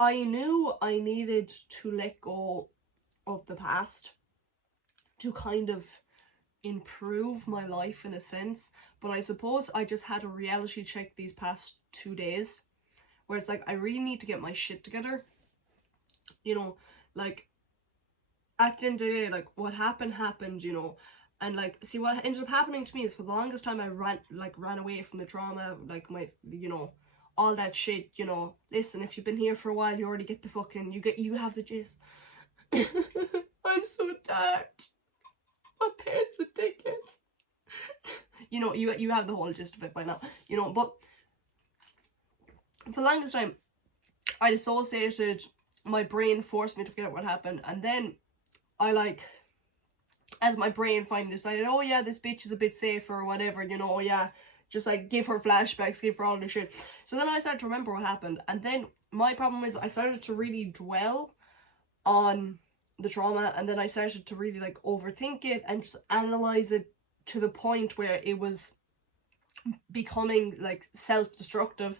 I knew I needed to let go of the past to kind of improve my life in a sense, but I suppose I just had a reality check these past 2 days where it's like I really need to get my shit together. You know, like at the end of the day, like what happened, you know. And like, see, what ended up happening to me is for the longest time I ran away from the trauma, like my, you know, all that shit, you know. Listen, if you've been here for a while, you already get the fucking, you have the gist. I'm so tired. My parents are dickheads. You know, you have the whole gist of it by now, you know. But for the longest time, I dissociated. My brain forced me to forget what happened, and then I like, as my brain finally decided, oh yeah, this bitch is a bit safer or whatever, you know, oh yeah, just like give her flashbacks, give her all this shit. So then I started to remember what happened, and then my problem is I started to really dwell on the trauma, and then I started to really like overthink it and just analyze it to the point where it was becoming like self-destructive.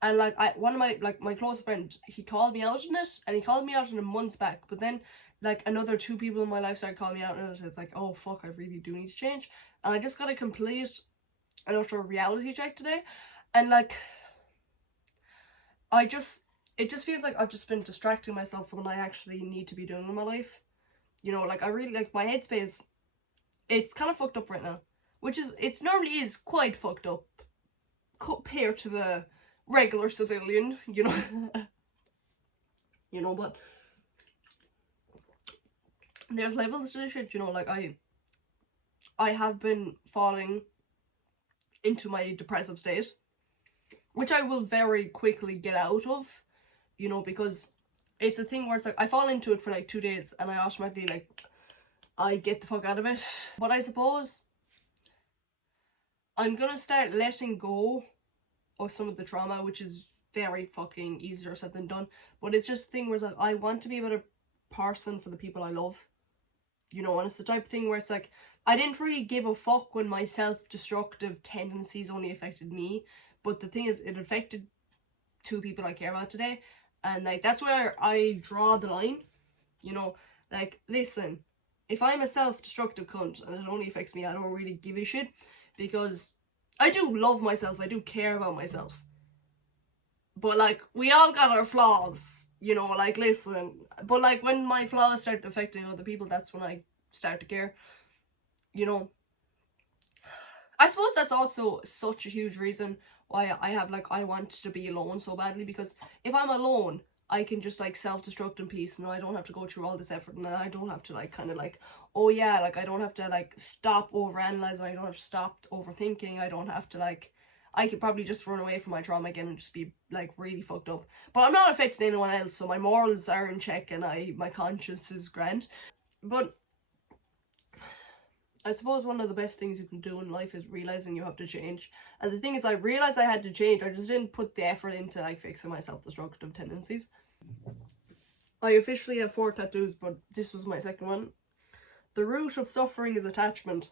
And like one of my close friend, he called me out on it, and he called me out on it months back, but then like another 2 people in my life started calling me out on it. It's like, oh fuck, I really do need to change. And I just got a complete and utter reality check today, and like it just feels like I've just been distracting myself from what I actually need to be doing in my life. You know, like I really, like my headspace, it's kind of fucked up right now, which is, it's normally is quite fucked up compared to the regular civilian, you know. You know, but there's levels to this shit, you know. Like I have been falling into my depressive state, which I will very quickly get out of, you know, because it's a thing where it's like I fall into it for like 2 days and I automatically like I get the fuck out of it. But I suppose I'm gonna start letting go of some of the trauma, which is very fucking easier said than done. But it's just a thing where it's like I want to be a better person for the people I love, you know. And it's the type of thing where it's like I didn't really give a fuck when my self-destructive tendencies only affected me, but the thing is, it affected 2 people I care about today, and like that's where I draw the line, you know. Like, listen, if I'm a self-destructive cunt and it only affects me, I don't really give a shit, because I do love myself, I do care about myself, but like we all got our flaws, you know. Like, listen, but like when my flaws start affecting other people, that's when I start to care, you know. I suppose that's also such a huge reason why I have like I want to be alone so badly, because if I'm alone I can just like self-destruct in peace, and I don't have to go through all this effort, and I don't have to like kind of like, oh yeah, like I don't have to like stop overanalyzing, I don't have to stop overthinking, I don't have to like, I could probably just run away from my trauma again and just be like really fucked up. But I'm not affecting anyone else, so my morals are in check and my conscience is grand. But I suppose one of the best things you can do in life is realizing you have to change. And the thing is, I realized I had to change. I just didn't put the effort into like fixing my self-destructive tendencies. I officially have 4 tattoos, but this was my second one. The root of suffering is attachment.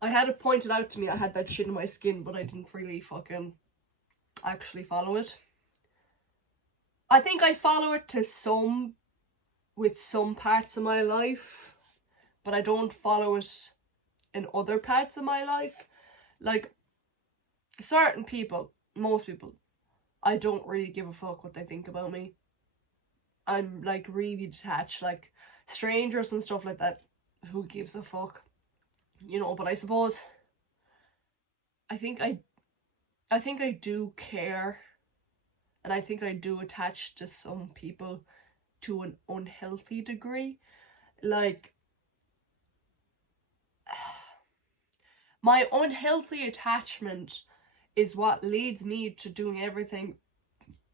I had it pointed out to me I had that shit in my skin, but I didn't really fucking actually follow it. I think I follow it with some parts of my life, but I don't follow it in other parts of my life. Like, certain people, most people, I don't really give a fuck what they think about me. I'm like really detached. Like, strangers and stuff like that, who gives a fuck, you know. But I suppose I think I do care, and I think I do attach to some people to an unhealthy degree. Like, my unhealthy attachment is what leads me to doing everything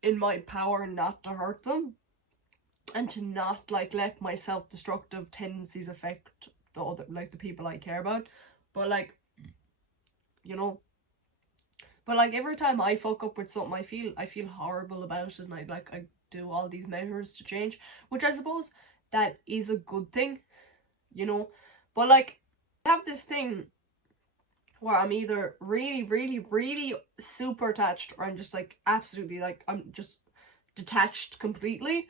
in my power not to hurt them, and to not like let my self-destructive tendencies affect the other, like the people I care about. But like, you know, but like every time I fuck up with something, I feel horrible about it, and I do all these measures to change, which I suppose that is a good thing, you know. But like, I have this thing where I'm either really, really, really super attached, or I'm just like absolutely like I'm just detached completely,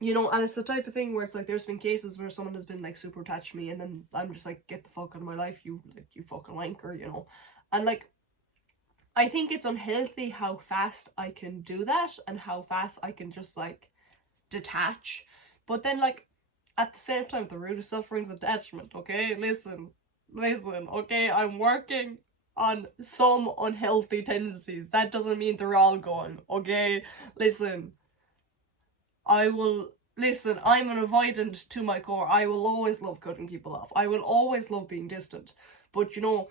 you know. And it's the type of thing where it's like, there's been cases where someone has been like super attached to me, and then I'm just like, get the fuck out of my life, you fucking wanker, you know. And like, I think it's unhealthy how fast I can do that, and how fast I can just like detach. But then like, at the same time, the root of suffering is attachment, okay? Listen, okay? I'm working on some unhealthy tendencies. That doesn't mean they're all gone, okay? Listen, I'm an avoidant to my core. I will always love cutting people off. I will always love being distant. But, you know,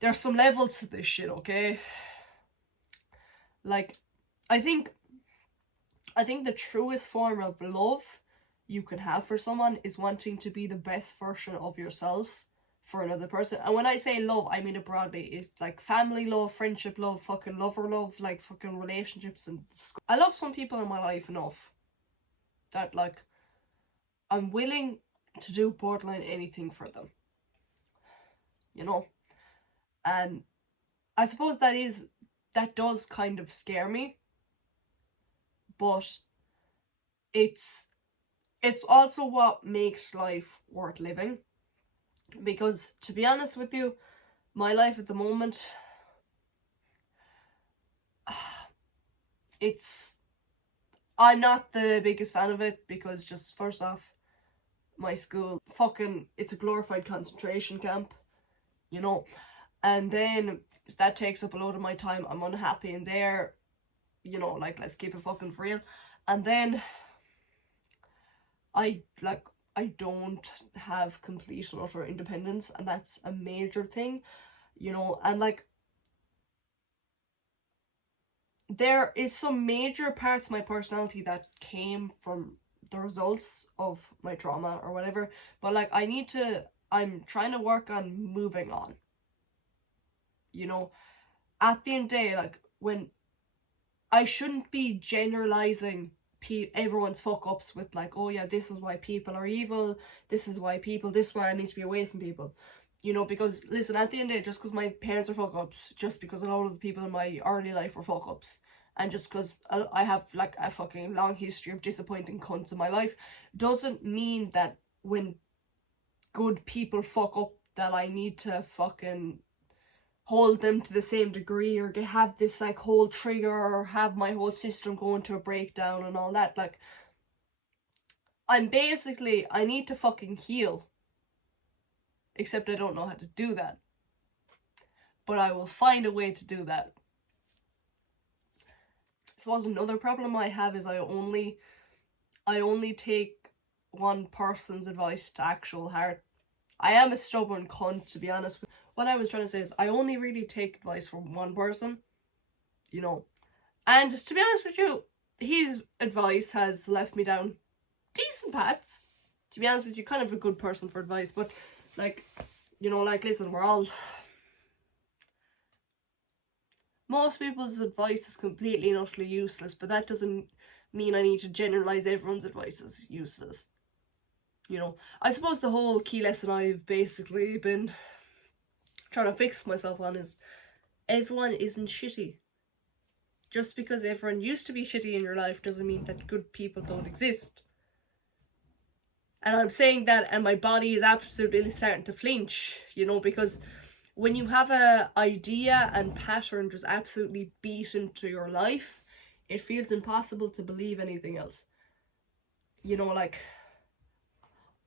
there's some levels to this shit, okay? Like, I think the truest form of love you can have for someone is wanting to be the best version of yourself for another person. And when I say love, I mean it broadly. It's like family love, friendship love, fucking lover love, like fucking relationships. And I love some people in my life enough that like I'm willing to do borderline anything for them, you know. And I suppose that does kind of scare me, but it's also what makes life worth living. Because to be honest with you, my life at the moment, I'm not the biggest fan of it, because just first off, my school, it's a glorified concentration camp, you know. And then that takes up a load of my time. I'm unhappy in there, you know, like, let's keep it fucking for real. And then I don't have complete and utter independence, and that's a major thing, you know. And like, there is some major parts of my personality that came from the results of my trauma or whatever, but like, I'm trying to work on moving on, you know. At the end of the day, like, when I shouldn't be generalizing everyone's fuck ups with like, oh yeah, this is why people are evil, this is why I need to be away from people, you know. Because listen, at the end of the day, just because my parents are fuck ups, just because a lot of the people in my early life were fuck ups, and just because I have like a fucking long history of disappointing cunts in my life, doesn't mean that when good people fuck up that I need to fucking hold them to the same degree, or have this like whole trigger, or have my whole system go into a breakdown and all that. Like, I need to fucking heal. Except I don't know how to do that. But I will find a way to do that. I suppose another problem I have is I only take one person's advice to actual heart. I am a stubborn cunt, to be honest. What I was trying to say is, I only really take advice from one person, you know. And to be honest with you, his advice has left me down decent paths. To be honest with you, kind of a good person for advice. But like, you know, like, listen, most people's advice is completely and utterly useless, but that doesn't mean I need to generalize everyone's advice as useless. You know, I suppose the whole key lesson I've basically been trying to fix myself on is, everyone isn't shitty. Just because everyone used to be shitty in your life doesn't mean that good people don't exist. And I'm saying that, and my body is absolutely starting to flinch, you know, because when you have a idea and pattern just absolutely beat into your life, it feels impossible to believe anything else. You know, like,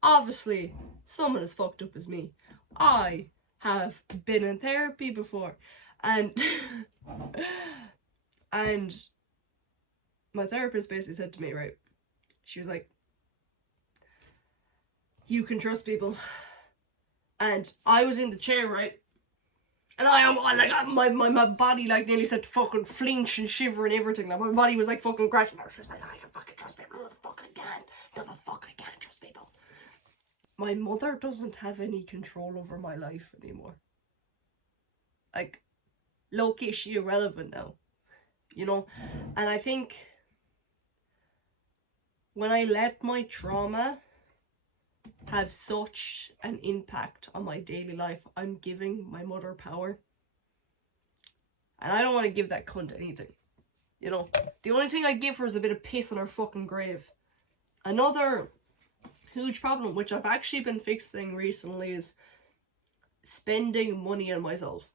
obviously, someone as fucked up as me. I have been in therapy before, and and my therapist basically said to me, right, she was like, you can trust people. And I was in the chair, right, and I am like, my body like nearly said to fucking flinch and shiver and everything. Like, my body was like fucking crashing. I was just like, I can fucking trust people. No, the fuck I can't. No, the fuck I can't trust people. My mother doesn't have any control over my life anymore. Like, low-key, is she irrelevant now, you know. And I think when I let my trauma have such an impact on my daily life, I'm giving my mother power. And I don't want to give that cunt anything. You know, the only thing I give her is a bit of piss on her fucking grave. Another huge problem, which I've actually been fixing recently, is spending money on myself.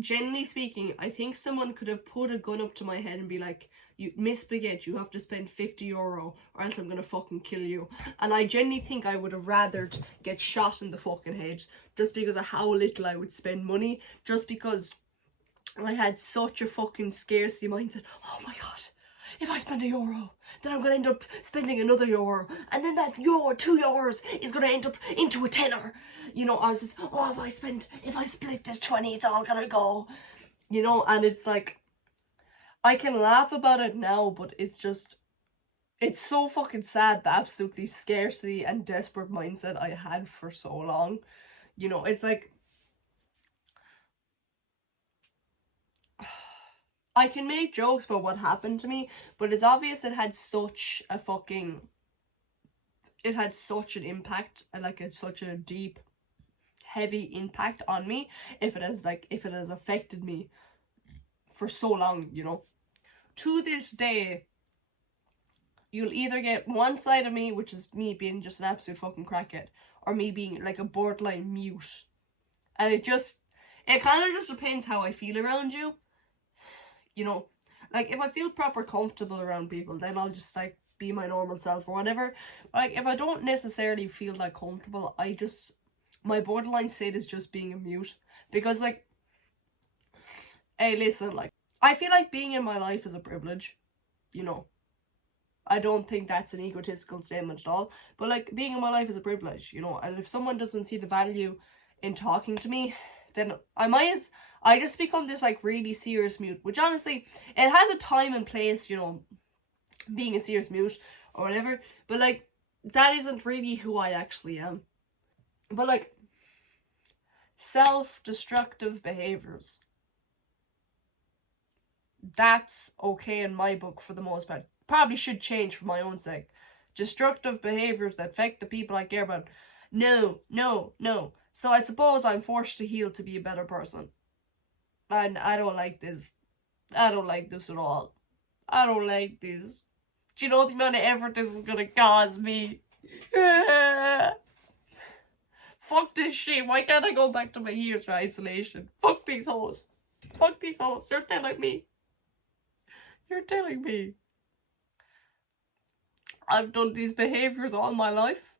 Generally speaking, I think someone could have put a gun up to my head and be like, "You, Miss Baguette, you have to spend €50 or else I'm gonna fucking kill you." And I genuinely think I would have rather get shot in the fucking head just because of how little I would spend money, just because I had such a fucking scarcity mindset. Oh my god, if I spend €1, then I'm gonna end up spending another euro, and then that euro, €2 is gonna end up into a tenner. You know, I was just, oh, if I split this 20, it's all gonna go. You know, and it's like, I can laugh about it now, but it's just, it's so fucking sad, the absolutely scarcity and desperate mindset I had for so long. You know, it's like, I can make jokes about what happened to me, but it's obvious it had such a fucking, it had such an impact, and like it's such a deep, heavy impact on me, if it has affected me for so long, you know. To this day, you'll either get one side of me, which is me being just an absolute fucking crackhead, or me being like a borderline mute. And it kind of just depends how I feel around you. You know, like if I feel proper comfortable around people, then I'll just like be my normal self or whatever. But like if I don't necessarily feel that comfortable, my borderline state is just being a mute. Because like, hey, listen, like, I feel like being in my life is a privilege, you know. I don't think that's an egotistical statement at all, but like, being in my life is a privilege, you know. And if someone doesn't see the value in talking to me, then I just become this like really serious mute, which honestly, it has a time and place, you know, being a serious mute or whatever, but like, that isn't really who I actually am. But like, self-destructive behaviors, that's okay in my book for the most part. Probably should change for my own sake. Destructive behaviors that affect the people I care about, no, no, no. So I suppose I'm forced to heal to be a better person. And I don't like this. I don't like this at all. I don't like this. Do you know the amount of effort this is gonna cause me? Fuck this shit. Why can't I go back to my years of isolation? Fuck these hoes. Fuck these hoes. You're telling me. You're telling me I've done these behaviors all my life,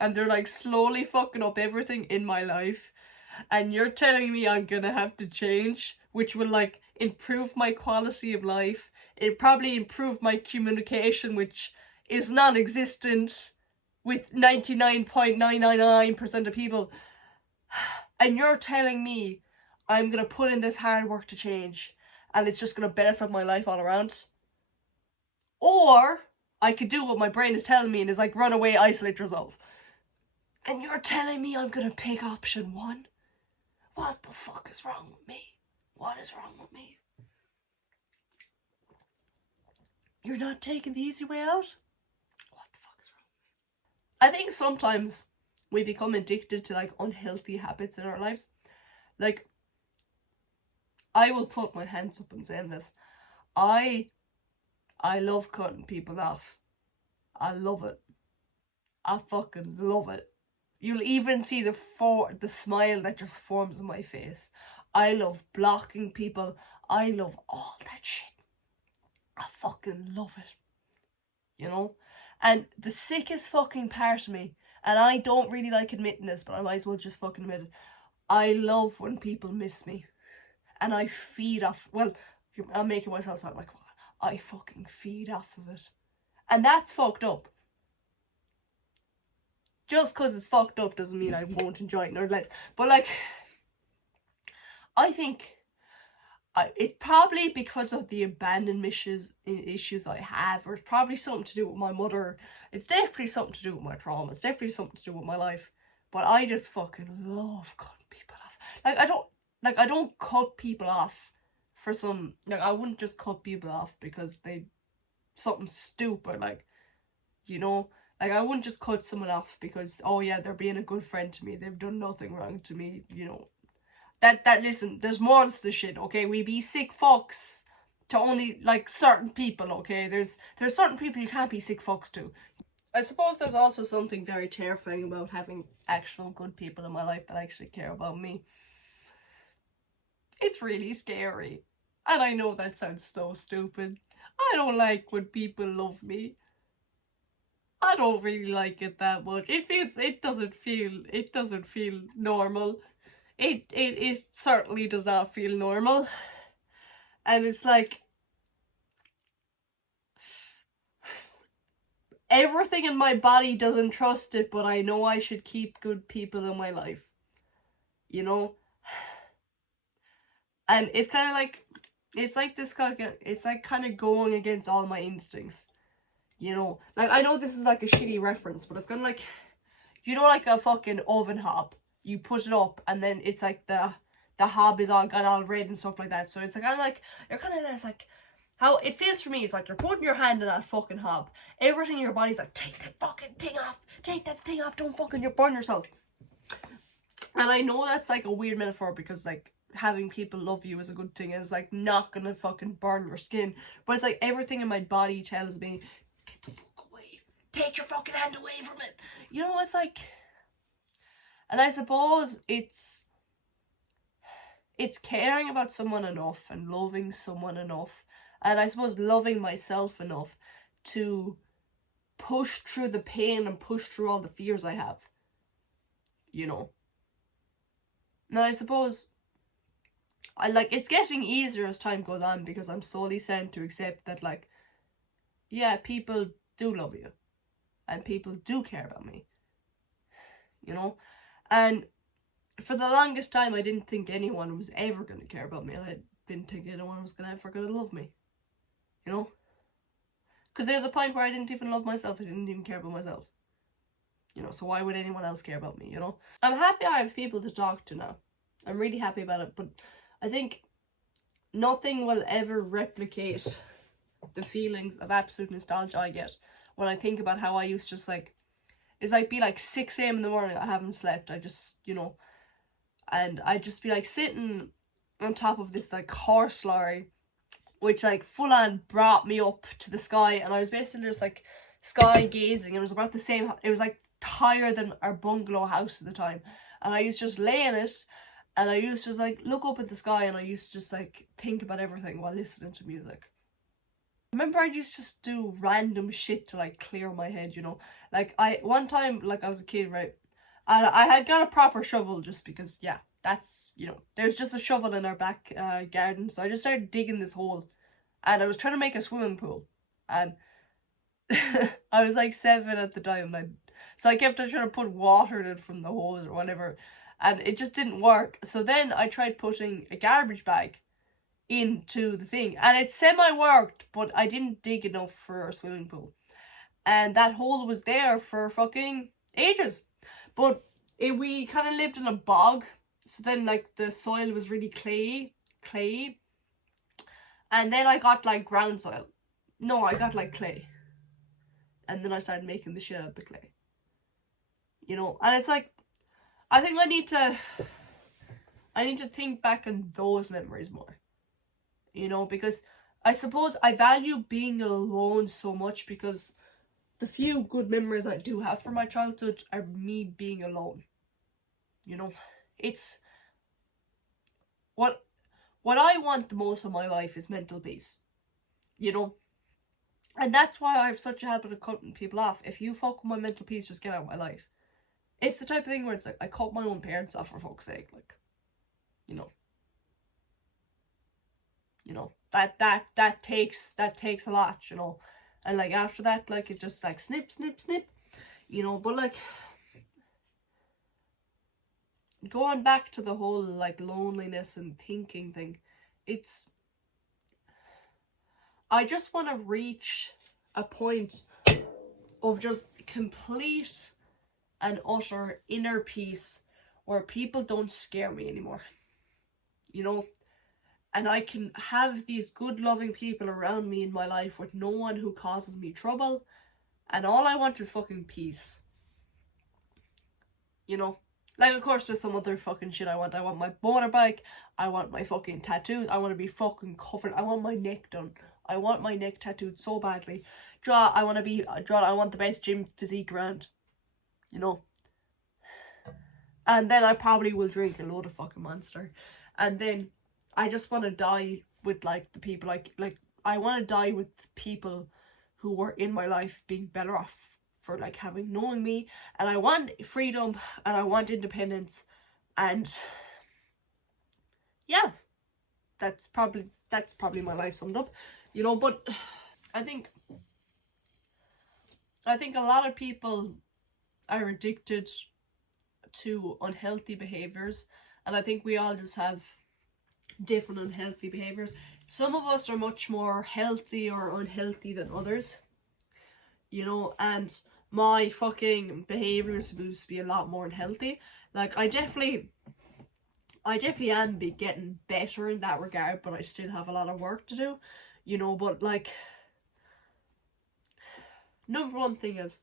and they're like slowly fucking up everything in my life, and you're telling me I'm gonna have to change, which will like improve my quality of life. It probably improve my communication, which is non-existent with 99.999% of people. And you're telling me I'm gonna put in this hard work to change, and it's just gonna benefit my life all around? Or I could do what my brain is telling me and is like, run away, isolate yourself. And you're telling me I'm gonna pick option one? What the fuck is wrong with me? What is wrong with me? You're not taking the easy way out? What the fuck is wrong with me? I think sometimes we become addicted to like unhealthy habits in our lives. Like, I will put my hands up and saying this. I love cutting people off. I love it. I fucking love it. You'll even see the smile that just forms on my face. I love blocking people. I love all that shit. I fucking love it. You know? And the sickest fucking part of me, and I don't really like admitting this, but I might as well just fucking admit it. I love when people miss me. And I feed off, well, I'm making myself sound like, I fucking feed off of it. And that's fucked up. Just because it's fucked up doesn't mean I won't enjoy it, nor less. But like, I think it's probably because of the abandonment issues I have, or it's probably something to do with my mother. It's definitely something to do with my trauma. It's definitely something to do with my life. But I just fucking love cutting people off. Like, I don't cut people off for some, like, I wouldn't just cut people off because they, something stupid, like, you know, like, I wouldn't just cut someone off because, oh yeah, they're being a good friend to me, they've done nothing wrong to me, you know. Listen, there's more to the shit, okay? We be sick fucks to only, like, certain people, okay? There's certain people you can't be sick fucks to. I suppose there's also something very terrifying about having actual good people in my life that actually care about me. It's really scary. And I know that sounds so stupid. I don't like when people love me. I don't really like it that much. It doesn't feel normal. It certainly does not feel normal. And it's like everything in my body doesn't trust it, but I know I should keep good people in my life. You know? And it's kind of like, it's like this it's like kind of going against all my instincts. You know? Like, I know this is like a shitty reference, but it's kind of like, you know, like a fucking oven hob. You put it up and then it's like the hob is got all red and stuff like that. So it's kind of like, you're kind of, it's like, how it feels for me is like you're putting your hand in that fucking hob. Everything in your body's like, take that fucking thing off. Take that thing off. Don't fucking burn yourself. And I know that's like a weird metaphor because like having people love you is a good thing. And it's like not gonna fucking burn your skin. But it's like everything in my body tells me, get the fuck away. Take your fucking hand away from it. You know, it's like... And I suppose it's caring about someone enough and loving someone enough. And I suppose loving myself enough to push through the pain and push through all the fears I have. You know. Now I suppose it's getting easier as time goes on because I'm slowly starting to accept that, like, yeah, people do love you. And people do care about me. You know? And for the longest time I didn't think anyone was ever going to care about me. I didn't think anyone was ever going to love me. You know? Because there's a point where I didn't even love myself. I didn't even care about myself. You know, so why would anyone else care about me, you know? I'm happy I have people to talk to now. I'm really happy about it. But I think nothing will ever replicate the feelings of absolute nostalgia I get when I think about how I used to just like... It's like be like 6 a.m. in the morning, I haven't slept. I just, you know... And I'd just be like sitting on top of this like horse lorry, which like full on brought me up to the sky, and I was basically just like sky gazing. It was about the same, it was like higher than our bungalow house at the time, and I used to just lay in it and I used to just like look up at the sky and I used to just like think about everything while listening to music. I remember I used to just do random shit to like clear my head, you know. Like one time, like I was a kid, right, and I had got a proper shovel just because, yeah, that's, you know, there's just a shovel in our back garden. So I just started digging this hole and I was trying to make a swimming pool. And I was like 7 at the time. So I kept on trying to put water in it from the hose or whatever. And it just didn't work. So then I tried putting a garbage bag into the thing. And it semi-worked, but I didn't dig enough for a swimming pool. And that hole was there for fucking ages. But we kind of lived in a bog, so then like the soil was really clayey, and then I got like ground soil. No, I got like clay, and then I started making the shit out of the clay. You know, and it's like, I think I need to think back on those memories more. You know, because I suppose I value being alone so much because the few good memories I do have from my childhood are me being alone. You know, it's what I want the most in my life is mental peace. You know, and that's why I have such a habit of cutting people off. If you fuck with my mental peace, just get out of my life. It's the type of thing where it's like I cut my own parents off for fuck's sake, like, you know. You know, that takes a lot, you know. And like after that, like it just like snip, you know. But like going back to the whole like loneliness and thinking thing, I just want to reach a point of just complete and utter inner peace where people don't scare me anymore, you know. And I can have these good loving people around me in my life with no one who causes me trouble. And all I want is fucking peace. You know? Like, of course, there's some other fucking shit I want. I want my motorbike. I want my fucking tattoos. I want to be fucking covered. I want my neck done. I want my neck tattooed so badly. I want the best gym physique around. You know. And then I probably will drink a load of fucking Monster. And then I just want to die with, like, the people, like I want to die with people who were in my life being better off for, like, having knowing me. And I want freedom, and I want independence, and yeah, that's probably my life summed up, you know. But I think a lot of people are addicted to unhealthy behaviors, and I think we all just have different unhealthy behaviors. Some of us are much more healthy or unhealthy than others, you know, and my fucking behavior is supposed to be a lot more unhealthy. Like, I definitely am getting better in that regard, but I still have a lot of work to do, you know. But, like, number one thing is,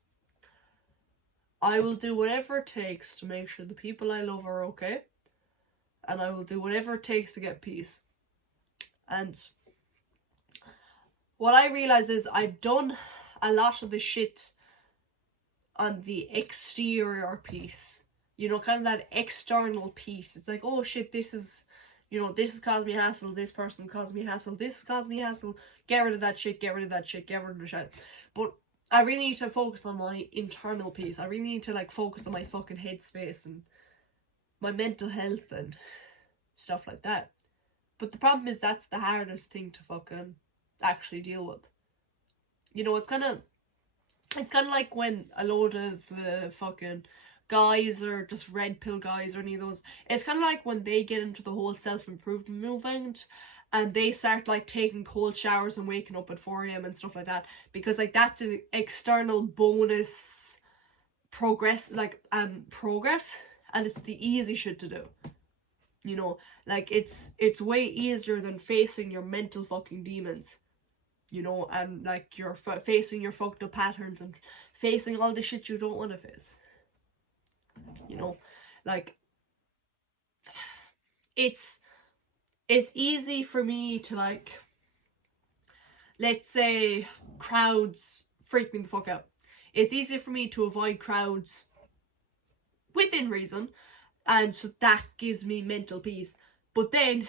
I will do whatever it takes to make sure the people I love are okay, and I will do whatever it takes to get peace. And what I realize is I've done a lot of the shit on the exterior piece, you know, kind of that external piece. It's like, oh shit, this is, you know, this has caused me hassle, this person caused me hassle, this has caused me hassle, get rid of that shit, get rid of that shit, get rid of the shit. But I really need to focus on my internal piece. I really need to, like, focus on my fucking headspace and my mental health and stuff like that. But the problem is that's the hardest thing to fucking actually deal with. You know, it's kind of like when a load of fucking guys, or just red pill guys, or any of those, it's kind of like when they get into the whole self-improvement movement, and they start, like, taking cold showers and waking up at 4 a.m. and stuff like that, because, like, that's an external bonus progress, and it's the easy shit to do, you know. Like, it's way easier than facing your mental fucking demons, you know, and, like, you're facing your fucked up patterns and facing all the shit you don't want to face, you know. Like, it's easy for me to, like, let's say crowds freak me the fuck out. It's easy for me to avoid crowds within reason, and so that gives me mental peace. But then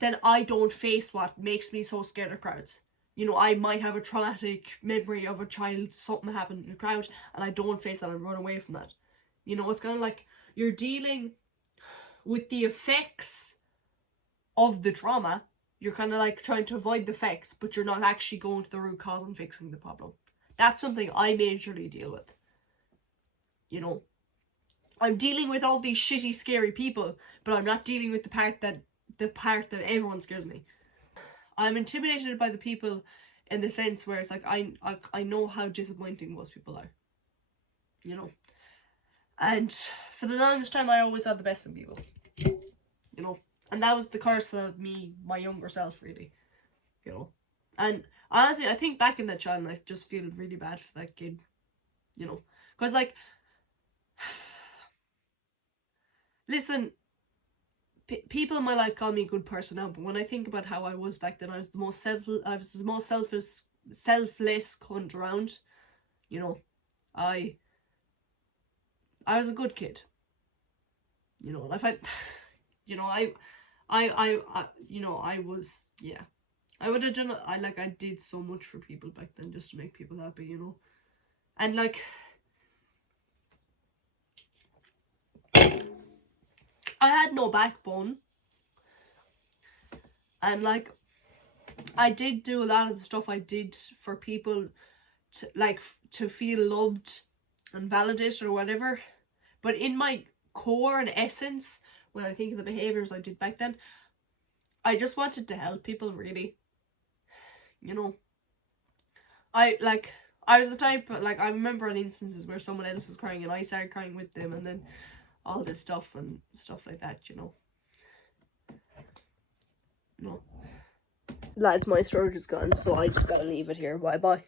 then I don't face what makes me so scared of crowds. You know, I might have a traumatic memory of a child, something happened in a crowd, and I don't face that, I run away from that. You know, it's kind of like you're dealing with the effects of the trauma. You're kind of like trying to avoid the effects, but you're not actually going to the root cause and fixing the problem. That's something I majorly deal with. You know, I'm dealing with all these shitty, scary people, but I'm not dealing with the part that everyone scares me. I'm intimidated by the people in the sense where it's like I know how disappointing most people are, you know. And for the longest time, I always had the best in people, you know. And that was the curse of me, my younger self, really, you know. And honestly, I think back in that child, I just feel really bad for that kid, you know. Because, like, listen, people in my life call me a good person now, but when I think about how I was back then, I was the most selfless cunt around, you know. I was a good kid, you know. And I find, you know, I you know, I was, yeah, I would have done, I did so much for people back then just to make people happy, you know. And, like, I had no backbone, and, like, I did do a lot of the stuff I did for people to, like, to feel loved and validated or whatever, but in my core and essence, when I think of the behaviors I did back then, I just wanted to help people, really, you know. I was the type, like, I remember in instances where someone else was crying and I started crying with them, and then all this stuff and stuff like that, you know. No. Lads, my storage is gone, so I just gotta leave it here. Bye bye.